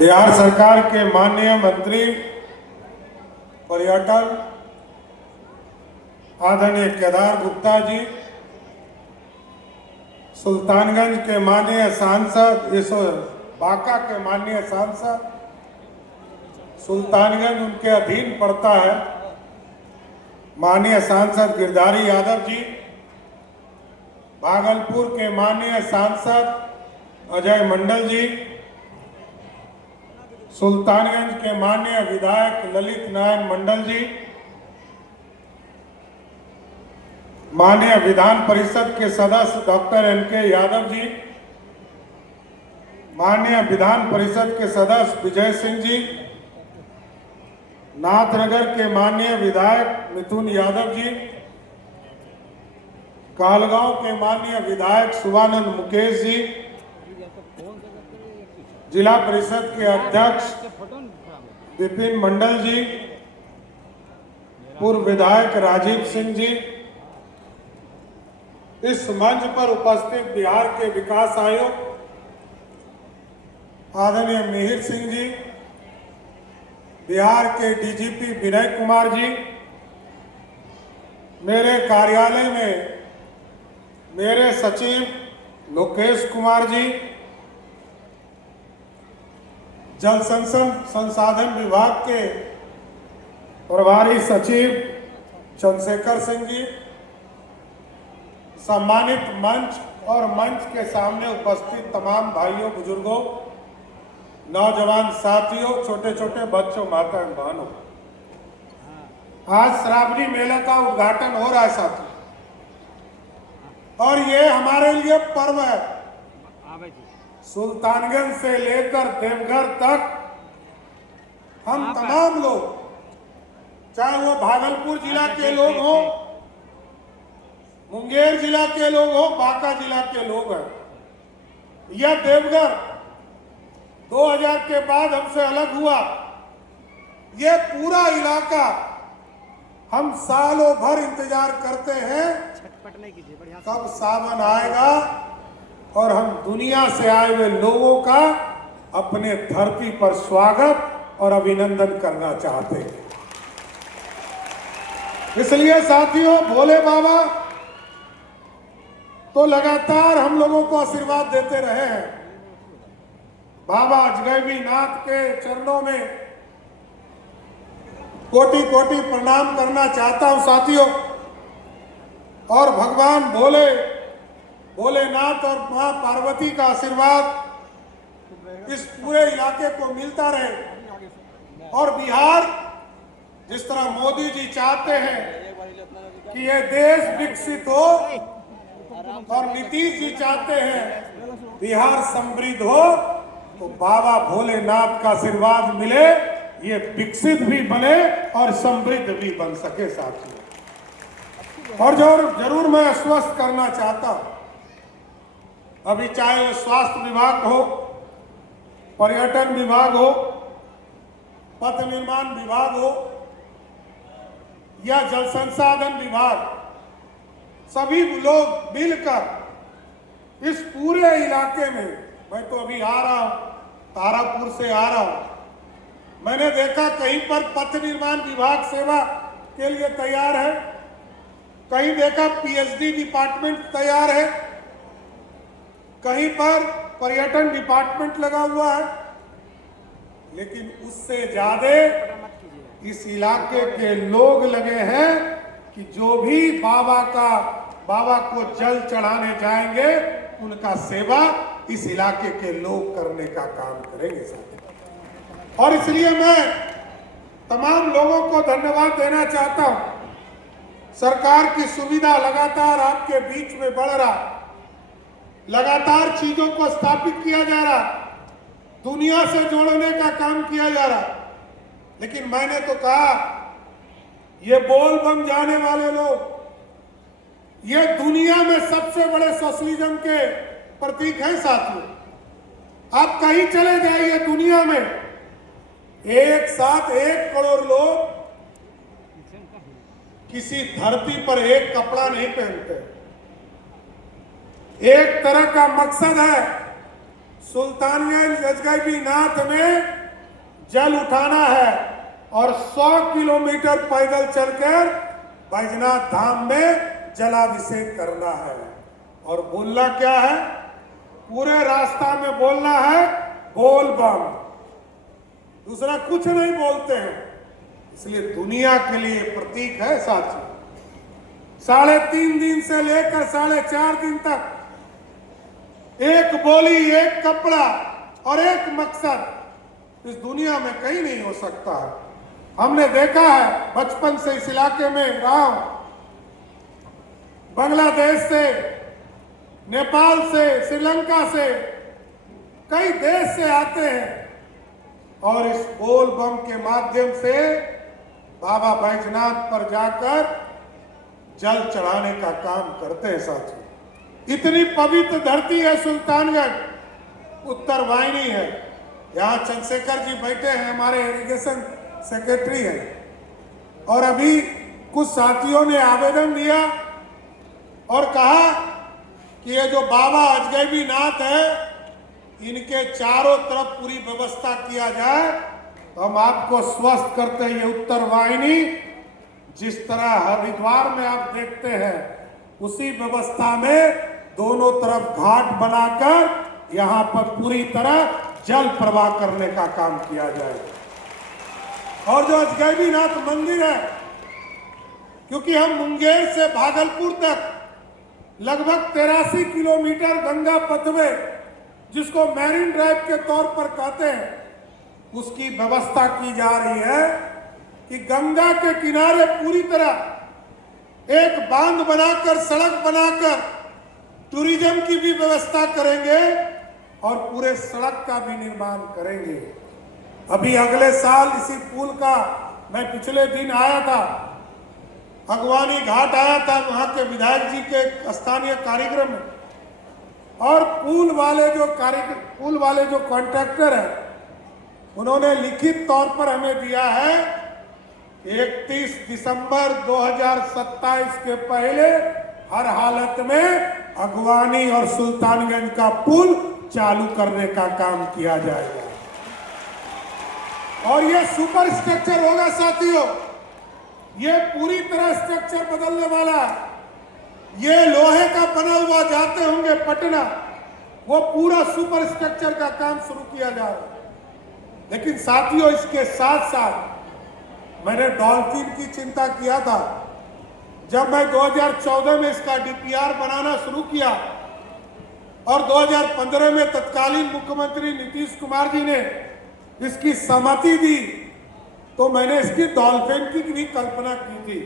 बिहार सरकार के माननीय मंत्री पर्यटन आदरणीय केदार गुप्ता जी, सुल्तानगंज के माननीय सांसद, इस बांका के माननीय सांसद, सुल्तानगंज उनके अधीन पड़ता है, माननीय सांसद गिरधारी यादव जी, भागलपुर के माननीय सांसद अजय मंडल जी, सुल्तानगंज के माननीय विधायक ललित नारायण मंडल जी, माननीय विधान परिषद के सदस्य डॉक्टर एन.के. यादव जी, माननीय विधान परिषद के सदस्य विजय सिंह जी, नाथनगर के माननीय विधायक मिथुन यादव जी, कालगांव के माननीय विधायक शुभानंद मुकेश जी, जिला परिषद के अध्यक्ष विपिन मंडल जी, पूर्व विधायक राजीव सिंह जी, इस मंच पर उपस्थित बिहार के विकास आयुक्त आदरणीय मिहिर सिंह जी, बिहार के डीजीपी विनय कुमार जी, मेरे कार्यालय में मेरे सचिव लोकेश कुमार जी, जल संसाधन विभाग के प्रभारी सचिव चंद्रशेखर सिंह जी, सम्मानित मंच और मंच के सामने उपस्थित तमाम भाइयों, बुजुर्गों, नौजवान साथियों, छोटे छोटे बच्चों, माता एवं बहनों, आज श्रावणी मेला का उद्घाटन हो रहा है साथियों, और ये हमारे लिए पर्व है। सुल्तानगंज से लेकर देवघर तक हम तमाम लोग, चाहे वो भागलपुर जिला के लोग हो, मुंगेर जिला के लोग हो, बांका जिला के लोग हैं, या देवघर 2000 के बाद हमसे अलग हुआ, ये पूरा इलाका हम सालों भर इंतजार करते हैं कब सावन आएगा और हम दुनिया से आए हुए लोगों का अपने धरती पर स्वागत और अभिनंदन करना चाहते हैं। इसलिए साथियों, भोले बाबा तो लगातार हम लोगों को आशीर्वाद देते रहे हैं। बाबा अजगैबी नाथ के चरणों में कोटि कोटि प्रणाम करना चाहता हूं साथियों, और भगवान भोलेनाथ और मां पार्वती का आशीर्वाद इस पूरे इलाके को मिलता रहे, और बिहार जिस तरह मोदी जी चाहते हैं कि ये देश विकसित हो, और नीतीश जी चाहते हैं बिहार समृद्ध हो, तो बाबा भोलेनाथ का आशीर्वाद मिले, ये विकसित भी बने और समृद्ध भी बन सके साथियों। और जो जरूर मैं आश्वस्त करना चाहता हूं, अभी चाहे वो स्वास्थ्य विभाग हो, पर्यटन विभाग हो, पथ निर्माण विभाग हो, या जल संसाधन विभाग, सभी लोग मिलकर इस पूरे इलाके में, मैं तो अभी आ रहा हूं, तारापुर से आ रहा हूं, मैंने देखा कहीं पर पथ निर्माण विभाग सेवा के लिए तैयार है, कहीं देखा पीएचडी डिपार्टमेंट तैयार है, कहीं पर पर्यटन डिपार्टमेंट लगा हुआ है, लेकिन उससे ज्यादा इस इलाके के लोग लगे हैं कि जो भी बाबा को जल चढ़ाने जाएंगे, उनका सेवा इस इलाके के लोग करने का काम करेंगे साथियों। और इसलिए मैं तमाम लोगों को धन्यवाद देना चाहता हूं। सरकार की सुविधा लगातार आपके बीच में बढ़ रहा, लगातार चीजों को स्थापित किया जा रहा, दुनिया से जोड़ने का काम किया जा रहा, लेकिन मैंने तो कहा, ये बोल बम जाने वाले लोग, ये दुनिया में सबसे बड़े सोशलिज्म के प्रतीक हैं साथियों। आप कहीं चले जाइए दुनिया में, एक साथ 1 करोड़ लोग किसी धरती पर एक कपड़ा नहीं पहनते। एक तरह का मकसद है सुल्तानगंज गजगैबीनाथ में जल उठाना है और 100 किलोमीटर पैदल चलकर बैजनाथ धाम में जलाभिषेक करना है। और बोलना क्या है? पूरे रास्ता में बोलना है बोल बम, दूसरा कुछ नहीं बोलते हैं। इसलिए दुनिया के लिए प्रतीक है साथियों। 3.5 दिन से लेकर 4.5 दिन तक एक बोली, एक कपड़ा और एक मकसद इस दुनिया में कहीं नहीं हो सकता है। हमने देखा है, बचपन से इस इलाके में रहा हूं, बांग्लादेश से, नेपाल से, श्रीलंका से, कई देश से आते हैं और इस बोल बम के माध्यम से बाबा बैजनाथ पर जाकर जल चढ़ाने का काम करते हैं साथियों। इतनी पवित्र धरती है सुल्तानगंज, उत्तर वाहिनी है। यहाँ चंद्रशेखर जी बैठे हैं, हमारे इरिगेशन सेक्रेटरी हैं, और अभी कुछ साथियों ने आवेदन दिया और कहा कि ये जो बाबा अजगैबीनाथ है इनके चारों तरफ पूरी व्यवस्था किया जाए तो हम आपको स्वस्थ करते हैं। ये उत्तर वाहिनी जिस तरह हरिद्वार में आप देखते हैं उसी व्यवस्था में दोनों तरफ घाट बनाकर यहाँ पर पूरी तरह जल प्रवाह करने का काम किया जाए। और जो अजगैबीनाथ मंदिर है, क्योंकि हम मुंगेर से भागलपुर तक लगभग 83 किलोमीटर गंगा पथवे, जिसको मैरीन ड्राइव के तौर पर कहते हैं, उसकी व्यवस्था की जा रही है कि गंगा के किनारे पूरी तरह एक बांध बनाकर, सड़क बनाकर टूरिज्म की भी व्यवस्था करेंगे और पूरे सड़क का भी निर्माण करेंगे। अभी अगले साल इसी पुल का, मैं पिछले दिन आया था, अगवानी घाट आया था वहां के विधायक जी के स्थानीय कार्यक्रम में, और पुल वाले जो कॉन्ट्रैक्टर है उन्होंने लिखित तौर पर हमें दिया है 31 दिसंबर 2027 के पहले हर हालत में अगवानी और सुल्तानगंज का पुल चालू करने का काम किया जाएगा। और ये सुपर स्ट्रक्चर होगा साथियों, ये पूरी तरह स्ट्रक्चर बदलने वाला है। ये लोहे का बना हुआ जाते होंगे पटना, वो पूरा सुपर स्ट्रक्चर का काम शुरू किया जा रहा है। लेकिन साथियों, इसके साथ साथ मैंने डॉल्फिन की चिंता किया था। जब मैं 2014 में इसका डीपीआर बनाना शुरू किया और 2015 में तत्कालीन मुख्यमंत्री नीतीश कुमार जी ने इसकी सहमति दी, तो मैंने इसकी डॉल्फिन की भी कल्पना की थी।